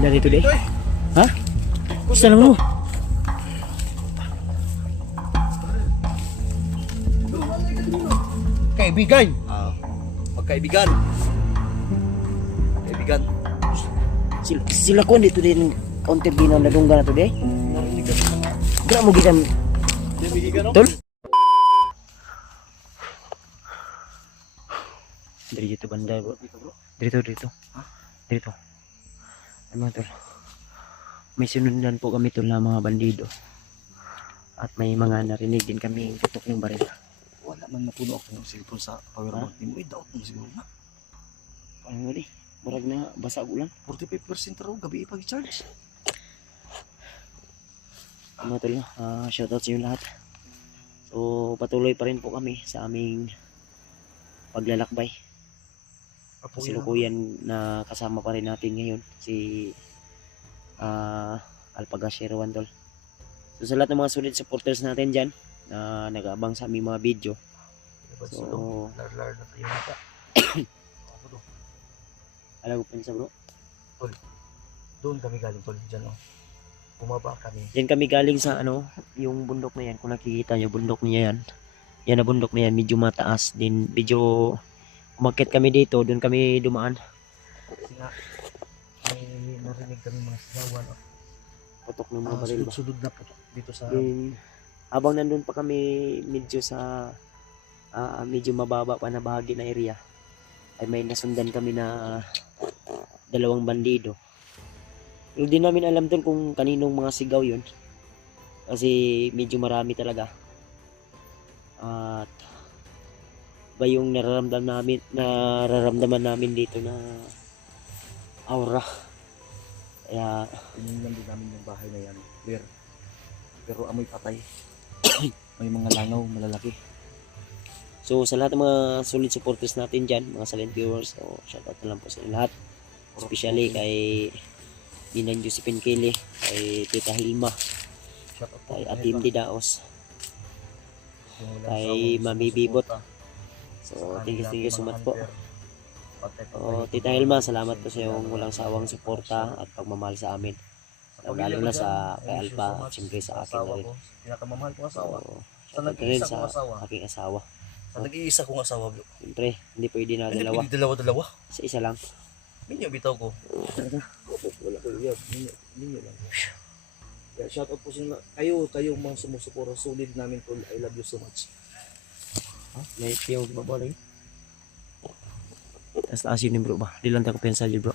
Dari today. Ha? Gusto na mo? Kaibigan. Magkaibigan. Kaibigan. Sila ko dito din counter din ang nadunggan na today. Narinig ka ng mga... Gra mo gitan. Kaibigan, no? Tol. Dito banda bro. Dito. Ha? Dito. Ano tol? May sinundan po kami tol na mga bandido. At may mga narinig din kami tutok ng baril. Wala man napuno ako ng cellphone sa power bank ni mo. Doubt mo siguro na. Ano nga di? Murag na basa ulan. 45% raw gabi ipag-charge. Ano tol? Shoutout sa inyo lahat. So patuloy pa rin po kami sa aming paglalakbay. Kasalukuyan na kasama pa rin natin ngayon si Alpagashero tol. So sa lahat ng mga solid supporters natin dyan na nag-aabang sa aming mga video. So Lar na tayo nata. alam ko pinsa bro. Doon kami galing tol. Diyan o. Bumaba kami. Diyan kami galing sa ano, yung bundok na yan. Kung nakikita nyo, bundok niya yan. Yan na bundok na yan, medyo mataas din. Medyo umakyat kami dito, doon kami dumaan. Kasi nga, may narinig kami mga sigawan. Putok ng mga baril ba? Sudod na po dito sa... Habang nandun pa kami medyo sa medyo mababa pa na bahagi na area, ay may nasundan kami na dalawang bandido. Hindi namin alam doon kung kaninong mga sigaw yun. Kasi medyo marami talaga. At ba yung nararamdaman namin dito na aura. Kaya tinignan din namin yung bahay na yan. Clear. Pero amoy patay. May mga langaw malalaki. so sa lahat ng mga solid supporters natin dyan, mga silent viewers, so shoutout na lang po sa lahat. Especially kay Ninang Josephine Kelly, kay Tita Hilma, kay Atim Didaos, kay Mami Bibot. So thank you so much po. So Tita Hilma, salamat po sa iyong walang sawang suporta at pagmamahal sa amin. Lalo na sa kay Alpa at siyempre sa akin na rin. Pinakamamahal kong asawa. So shoutout rin sa aking asawa. Sa nag-iisa kong asawa, bro. Siyempre, hindi pwede na Hindi dalawa. pwede dalawa-dalawa. Sa isa lang. Minyo bitaw ko. Wala ko yan. Minyo lang. Kaya shoutout po sila. Kayo mga sumusuporo. Solid namin tol. I love you so much. May yung babalik. Tapos taas yun bro ba? Di lang tayo pensa bro.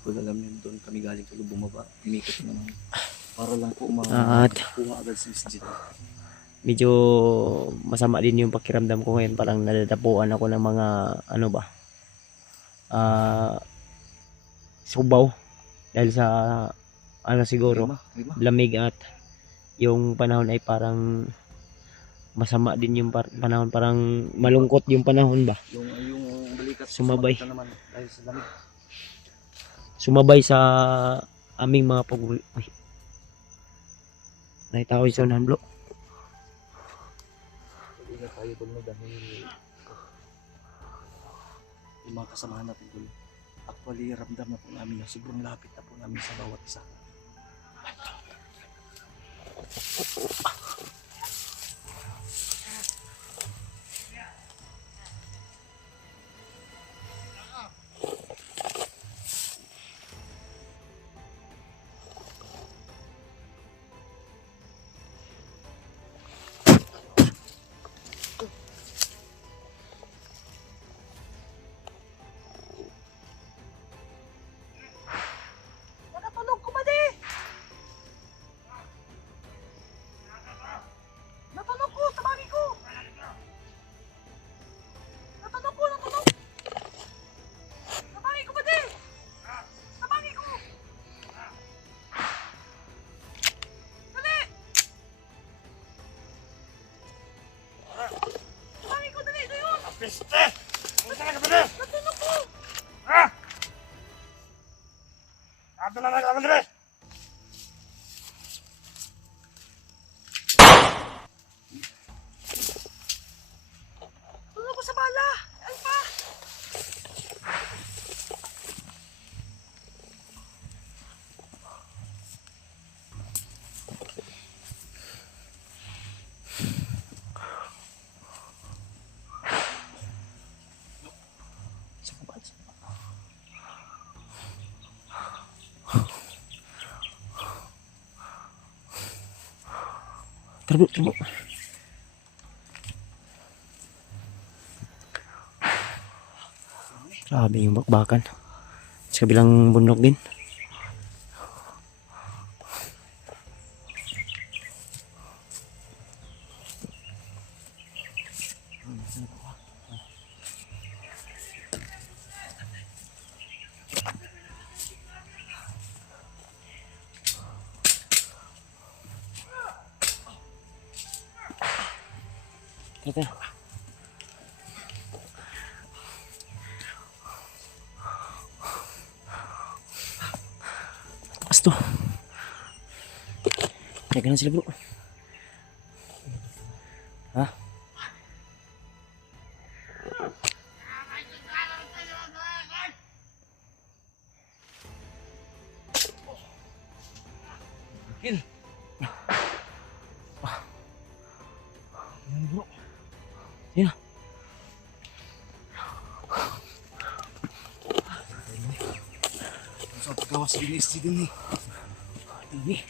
Kung alam niyo doon kami galing tulo bumaba. Umikot naman. Para lang po At kuha agad si Mr. medyo masama din yung pakiramdam ko ngayon. Parang nadadapuan ako ng mga ano ba? Subaw. Dahil sa ano siguro lamig at yung panahon ay parang masama din yung panahon, parang malungkot yung panahon ba, yung balikat sumabay naman dahil sa lamig. Sumabay sa aming mga pag-uwi. Nakita ko yung sonahan bro. Ingat tayo tol na dahil yung mga kasamahan natin tol. Actually ramdam na po namin na sobrang lapit na po namin sa bawat isa. Natulog ko ba di? Natulog ko, tabagi ko. Natulog ko. Tabagi ko ba di? Tabagi ko. Dali. Tabagi ko, dali. Doon. Peste! Punta ka ba na? Natulog ko. Ha? Ato na naglaman dire! Natulog ko sa bala. Alpa. Tara bro, tara bro. Grabe yung bakbakan. Sa kabilang bundok din. Tara, tara. Taas to. Teka na sila bro. Ha? Kill. Yan bro. Sino? Sa pagkawas sa bilis din eh. Ini.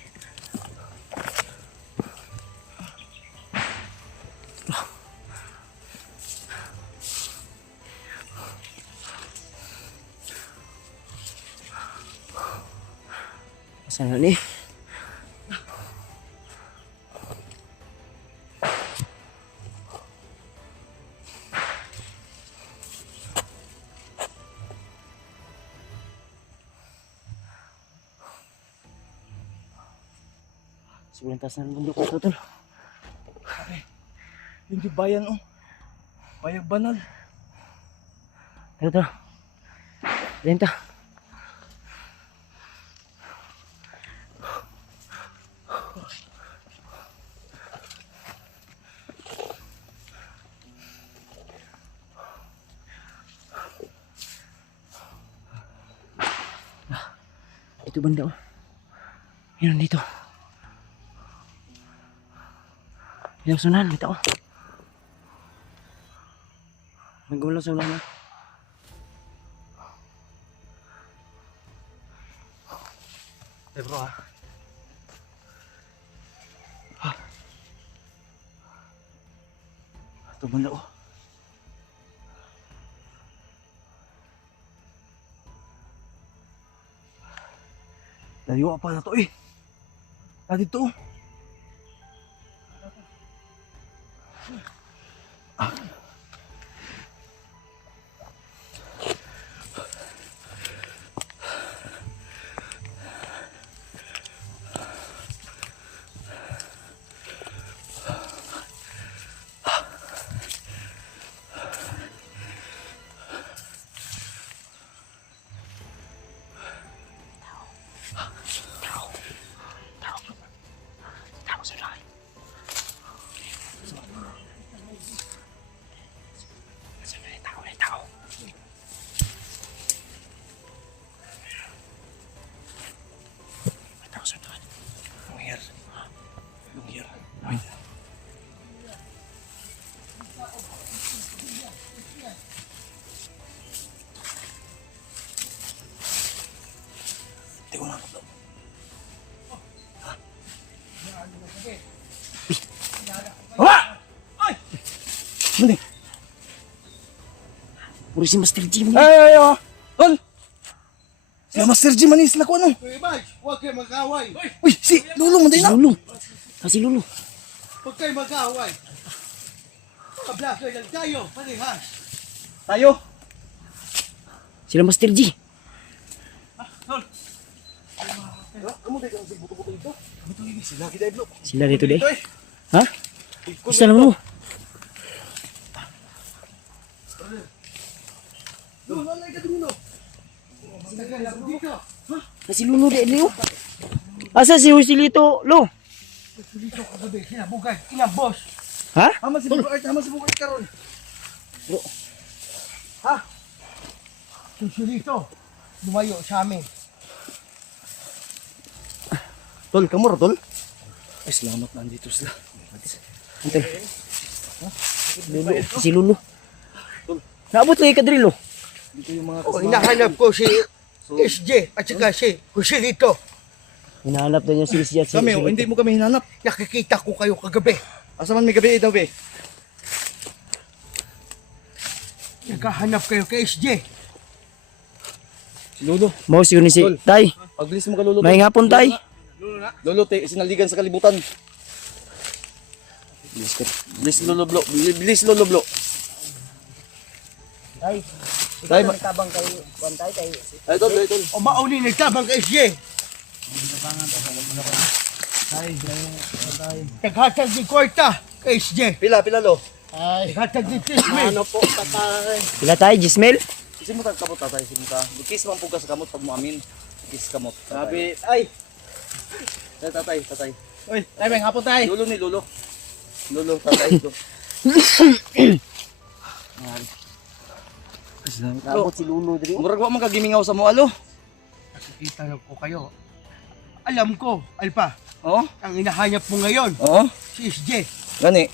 Sana ni. Sobrang taas na ng bundok ito, tol. Yung di bayan oh. Bayag banal. Tara, tara. Lenta. Ito banda oh. Yan dito. Yung sunan, kita ko. Nagulaw sa ulan na. Eh bro ha. Ito banda oh. Layo pa na to eh. Dito oh. Mandi. Puro si Master Jim. Ay, oh. Tol. Si Master Jim man isla ko ano. Kuya Mike, huwag kayo mag-away. Uy, si Lulong man Si din na. Lulu. Si Lulu. Huwag kayo mag-away. Kablasoy lang tayo, parehas. Tayo. Sila Master G. Kamu dito ang buto-buto ito. Buto ini sila kita iblo. Sila dito deh. Ito eh. Ha? Isa lang mo. Doon, wala ka dito. Dito. Si Lulu deh Leo. Asa si Husilito Lo? Dito kagabi, kinabugay, kinabos. Ha? Ama si Bukart, ama si Bukart karon. Bro. Ha? Susulito, lumayo sa amin. Tol, kamu tol. Ay, salamat nandito sila. Antel. Lulu. Si Lulu. Naabot lagi ka drill, lo. Dito yung mga Oh, hinahanap ko si SJ at saka si Susulito. Hinahanap daw niya si Isji at si Kami, Lito. hindi mo kami hinanap. Nakikita ko kayo kagabi. Asa man may gabi daw, be? Naghahanap kayo kay SJ. Si Lolo. Maus yun ni si Tol. Tay. Pagbilis mo ka, Lolo. May hapon, Tay. Lolo, sinaligan sa kalibutan. Bilis, Lolo, blo. Bilis, Lolo, blo. Tay. Tay, Tabang kay Tay, Tay. Ay, tol, ay, tol. O mauni nagtabang kay SJ. Naghatag ni Kwarta kay SJ. Pila, lo. Naghatag ni Tismi. po, tatay? Pila, Tay? Gismel? Kasi mo kamot, tatay. Sige ka. Bukis man po ka sa kamot pag mo amin. Bukis kamot. Sabi, ay, Tatay, tatay. uy, ay, may hapon tayo. Lolo ni Lolo. Lolo, tatay. Naabot si Lulu diri. Murag wa man kagimingaw sa mo, alo. Nakikita ko kayo. Alam ko, Alpa, Oo, ang hinahanap mo ngayon, oo. si SJ. Gani.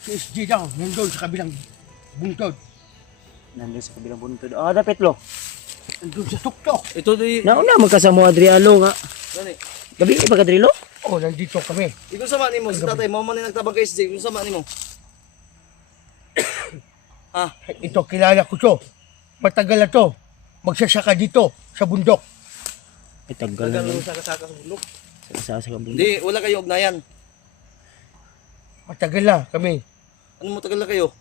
Si SJ daw, nandun sa kabilang bungtod. Nandun sa kabilang buntod. Ah, dapat lo. Nandun sa tuktok. Ito di. Nauna magkasamo Adrialo nga. Gani. Gabi pa ka Adrialo? Oh, nandito kami. Ikaw sama nimo si tatay, mo man ni nagtabang kay SJ. Ikaw sama nimo. Ito, kilala ko to. Matagal na to. Magsasaka dito, sa bundok. Ay, tagal na yun. Saka-saka sa bundok. Sa kabundo. Hindi, wala kayo ugnayan. Matagal na kami. Ano matagal na kayo?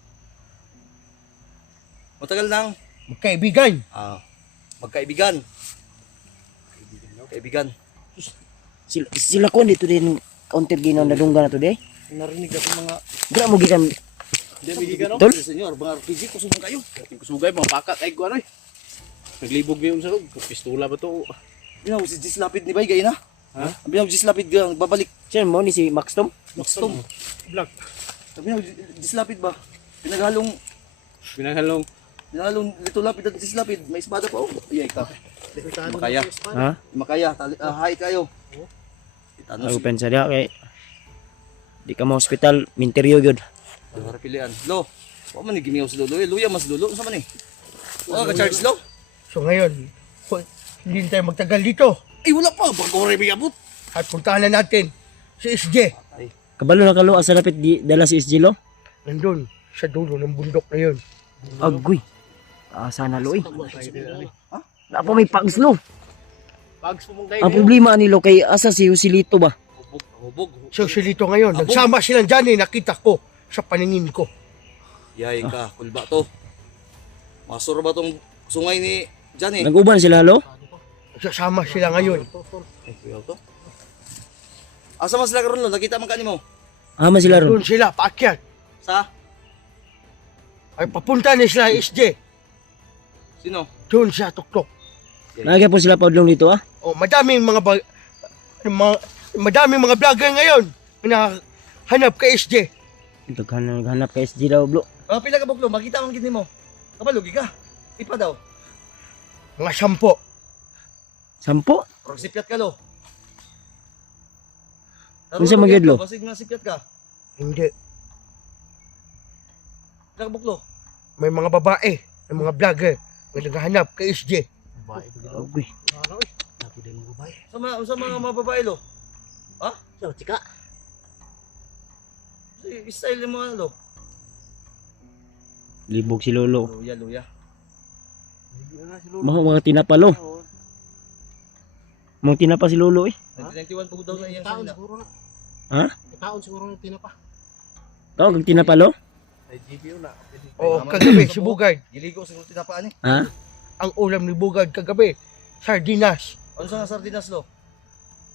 Matagal nang Magkaibigan. magkaibigan. Kaibigan. Sila ko dito din counter ginaw na dungga na to di. Narinig ako mga Dira mo gikan. Hindi, may higa, no? Tol? senyor, mga RPG ko sumbong kayo. Kusugay, mga pakat, ay, ko ano eh. Naglibog ngayon sa loob. Pistula ba to? Binaw si Gislapid ni Bay gay na. Ha? Binaw Gislapid gang babalik. Siya mo ni si Max Tom. Maxtom. Black. Binaw Gislapid ba? Pinaghalong Binanghalong. Lito Lapid at Gislapid, may espada pa oh. Iyay ka. Makaya. Ha? Makaya, hay kayo. Itano Ako si pensa dia kay di ka mo hospital minteryo gyud. Para pilian. Lo. Wa man ni gimiyaw si Lolo. Luya mas Lolo sa man ni. Wa ka charge lo? So ngayon, hindi na tayo magtagal dito. Ay wala pa, bagore may abot. At puntahan na natin si SJ. Kabalo na kalo asa dapat di dala si SG lo. Nandun, sa dulo ng bundok na yun. Agoy. Asa na lo eh. Na pa may pags lo. Bags po mong kayo. Ang problema nilo kay asa si Joselito ba? Hubog. So silito ngayon, nagsama silang dyan eh, nakita ko sa paningin ko. Yay ka, kulba to. Masuro ba tong sungay ni Jan eh? Nag-uban sila lo? Nagsasama sila ngayon. Ay, kuyaw to. Asa man sila karon lo? Nakita man kanimo? Ama sila ron. Doon sila, paakyat. Sa? Ay papunta ni sila SJ. Sino? Doon sa tuktok. Nagya po sila padlong dito ah. O, madaming madaming mga vlogger ngayon na hanap kay SJ. Naghanap kay SG daw blo. Ah, pila ka buklo? Makita man gid nimo. Kabalugi ka. Ipa daw. Mga 10. Sampo? Or sipyat ka lo. Unsa man gyud, lo? Basig nga sipyat ka. Hindi. Pila ka buklo? May mga babae, may mga vlogger na naghahanap kay SJ. Agoy. Sa mga mababae lo. Ha? Sa tika. Style mo ano lo. Libog si Lolo. Luya, luya. Mga tinapa lo. Mga tinapa si Lolo eh. 1991 pagod daw na iyang Taon sila. siguro na. Ha? Taon siguro na tinapa. Tawag kag tinapa lo? Ay, GPO na. O, kagabi si Bugard. Giligo siguro tinapaan eh. Ha? Ang ulam ni Bugard kagabi, sardinas, Ano sa nga sardinas lo?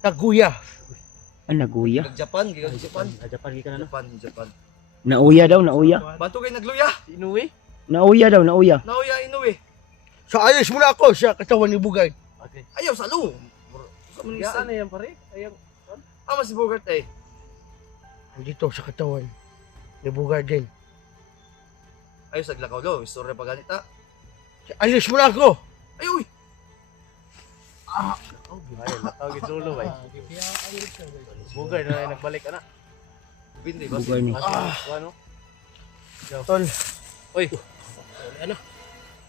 taguya. Ah, naguya. Japan, gigang Japan. Japan ka na, no? Japan. Nauya daw, nauya. Bato kay nagluya. Inuwi? Nauya daw, nauya. Nauya inuwi. So ayos muna ako sa katawan ni Bugard. Okay. Ayaw sa lo. Sa man Yaan na yan, pare. Ayan. Ama si Bogart eh. Nandito sa katawan ni Bugard din. Ayaw sa glakaw lo. Istorya pa ganita. Ayos muna ako. Ayaw. Ayun, natawag yung dulo, bay. Bugay na nagbalik, anak. Bindi ba? Bugay ni. Ano? Tol. Uy.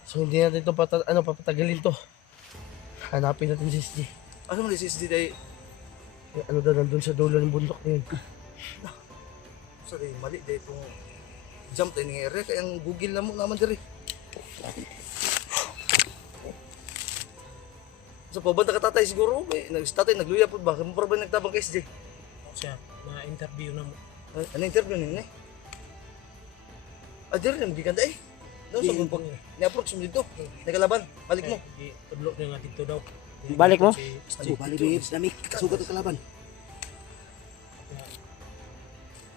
So hindi natin ito papatagalin to. Hanapin natin si SJ. Asa mo si SJ day? Ano daw nandun sa dulo ng bundok na yun? Sa day mali day itong jump tayo ng area kaya ang Google na mo naman diri. Sa pabanta ka tatay siguro, tatay nagluya po ba? Kamo pa ba nagtabang kay SJ? Siya, na-interview na mo. Ano interview ninyo eh? Ah, diri na magikan day. Doon sa pag ni-approach mo dito. Nagalaban, balik mo. Tudlo na nga dito daw. Balik mo? Balik mo, dami kasugat ang kalaban.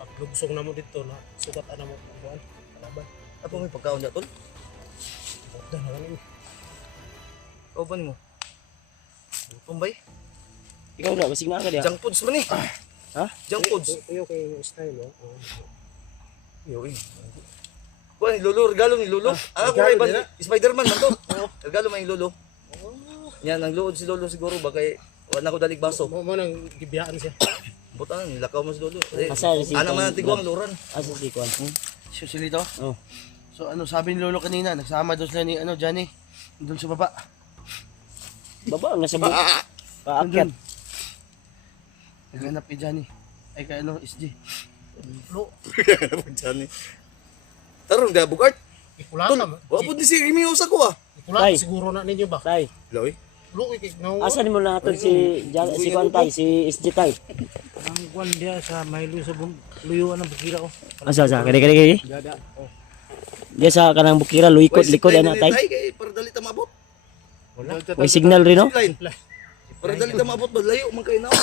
Pag lugsong na mo dito na sugat na mo ang buwan. Kalaban. Apo may pagkaon na tol? Bukda na lang yun. O ba mo? Tumbay? Ikaw na, basig na ka diya. Junk foods man eh. Ha? Junk foods. Tuyo kay yung style, oh. Yo, eh. Kuha ni Lolo, regalo ni Lolo. Ah, kuha iba ni Spider-Man man to. Regalo man yung Lolo. Yan, ang luod si Lolo siguro ba kay wala na ko dalig baso. Mo nang gibiyaan siya. Buta nilakaw mo si Lolo. Eh, Asa si anang man tiguang luran. Asa si Kwan. Susunito? Oh. So ano sabi ni Lolo kanina, nagsama doon sila ni Johnny. Doon sa baba. Baba nga sa buong. Paakyat. Naghanap kay Johnny. Ay kay SJ. Diyan eh. Tarong da bugart. Ikulata Tol, mo. wa pud ni si Rimiho sa ko ah. Ikulata Tay. siguro na ninyo ba? Tay, Loy. Luoy kay no. asa ni mo na hatod si si Kwan Tay, si SJ Tay. Ang kwan dia sa Milo sa luyuan ng bukira ko. Asa kadi. Dada. Oh. Diya sa kanang bukira likod ana Tay. Kay para dali ta maabot. Wala. May signal rin no. Line. Para dali ta maabot ba layo man kay na.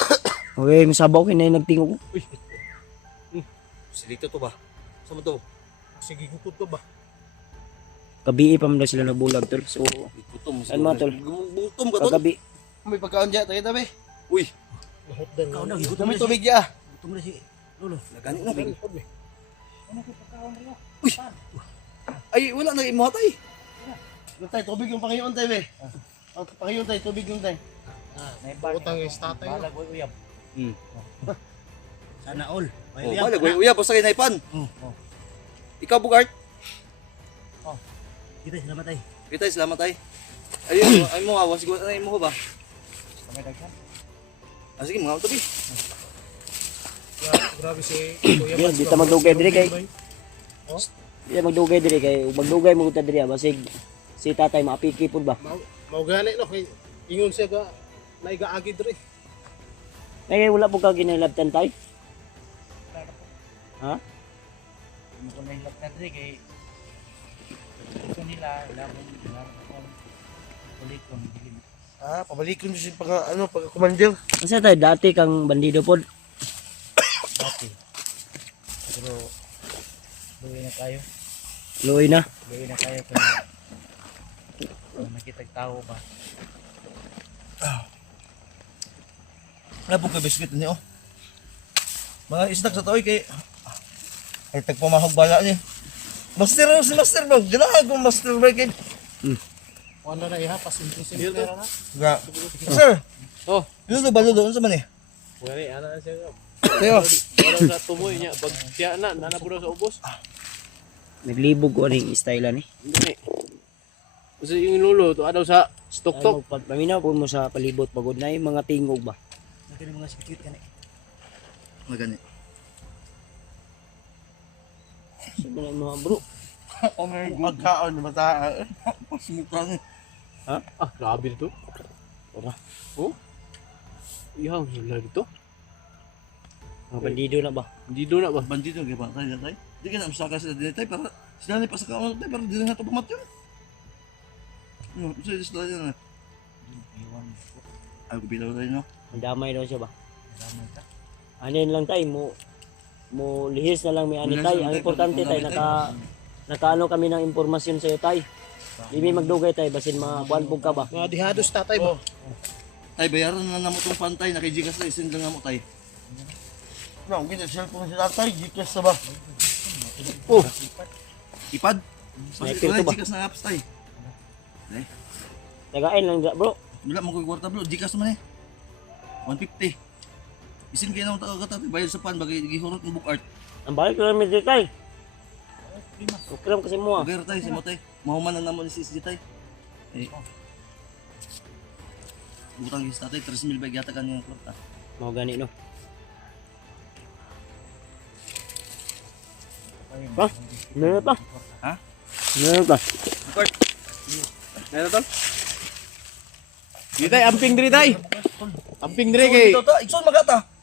Okay, masabaw kinay nagtingog. Si dito to ba? Sa mo to? Sige gukod ko ba? Gabi pa man daw sila nabulag tol. So, Gutom. Ano mga tol? Gutom ka tol. paggabi May pagkaon dyan, tayo tabi. Uy, Nahutdan. Ikaw na May tubig dyan. gutom na si Lolo. nagani no. Ano ko pagkaon niyo? Ay, wala na imatay. Yung tayo, tubig yung pangayon tayo be. Ang pangayon tayo, tubig yung tayo. Utang is tatay. Balagoy uyab. Sana all. Oh, wala goy uya basta kay naipan. Ikaw bugart. Kita sila matay. Kita salamat ay. Ayun, ay mo awas siguro ay mo ba? Ah, sige, mga tabi. Grabe si Kuya. Di ta magdugay diri kay. Di magdugay diri kay magdugay mo ta diri basig si tatay maapiki pud ba. Mao gani no kay ingon siya ga naigaagi diri. Kay wala po ka ginalabtan tay. Ha? Mo ko nahilaptan diri kay ito nila labon ulit kung digin. Pabalikon nyo siya pag commander. Kasi tayo dati kang bandido pod. Dati. Pero luwi na kayo. Luoy na. Luwi na kayo kung nakitag tao ba. Wala po ka biscuit niyo. Mga isnak sa toy kay ay tagpamahog bala niya. Master si Master bang. Ganahan ko Master ba kay. Ano na iha pasimple na. Ga. Sir. Oh. Lulo ba lulo unsa man eh? Wala ana na siya. Tayo. Wala sa tumoy niya pag siya na nanaburo sa ubos. Naglibog ko ning style ni. Hindi. Kasi yung lulo to adaw sa stock. Paminaw po mo sa palibot pagod na yung mga tingog ba. Nakita mga security kani. Magani. Sabi na mga bro. Pagkaon, mata. Sumutang. Ah, grabe dito. Ora. Oh. Ihaw sila dito. Mga bandido na ba? Hindi doon na ba? Bandido kay ba tayo tay? Di ka na masaka sila dinay tay para sila ni pasaka tay para dili na to pumatyon. No, so sila yan. Ay ko bilaw tayo no. Ang damay daw siya ba? Anin lang tayo mo lihis na lang may ani tay. Ang importante tay nakaano kami ng impormasyon sa iyo tay. Di mi magdugay tay basin makuan pug ka ba. Mga dihados tatay ba? Tay bayaran na namo tong pantay na kay Gcash na send lang namo tay. No, ang gina cellphone si tatay, Gcash na ba? Oh. Ipad. Sniper Wala to ba? Gcash na apps tay. Tagain lang dyan, bro. Wala mo koy kwarta bro, Gcash man eh. 150. Isin kay nang taga tatay bayad sa pan bagay gihurot ng book art. Ang balik lang mi tay. Okay lang kasi mo ah. Bagay tay si mo tay. Mahuman na namo ni sis tay. Eh. butang yung tatay, 3,000 ba yata kanyang kwarta. Mau gani no. Pa? Ano pa? Ha? Ano pa? Ano tol? Di tay, amping diri tay. Amping diri kay. Ikson magata.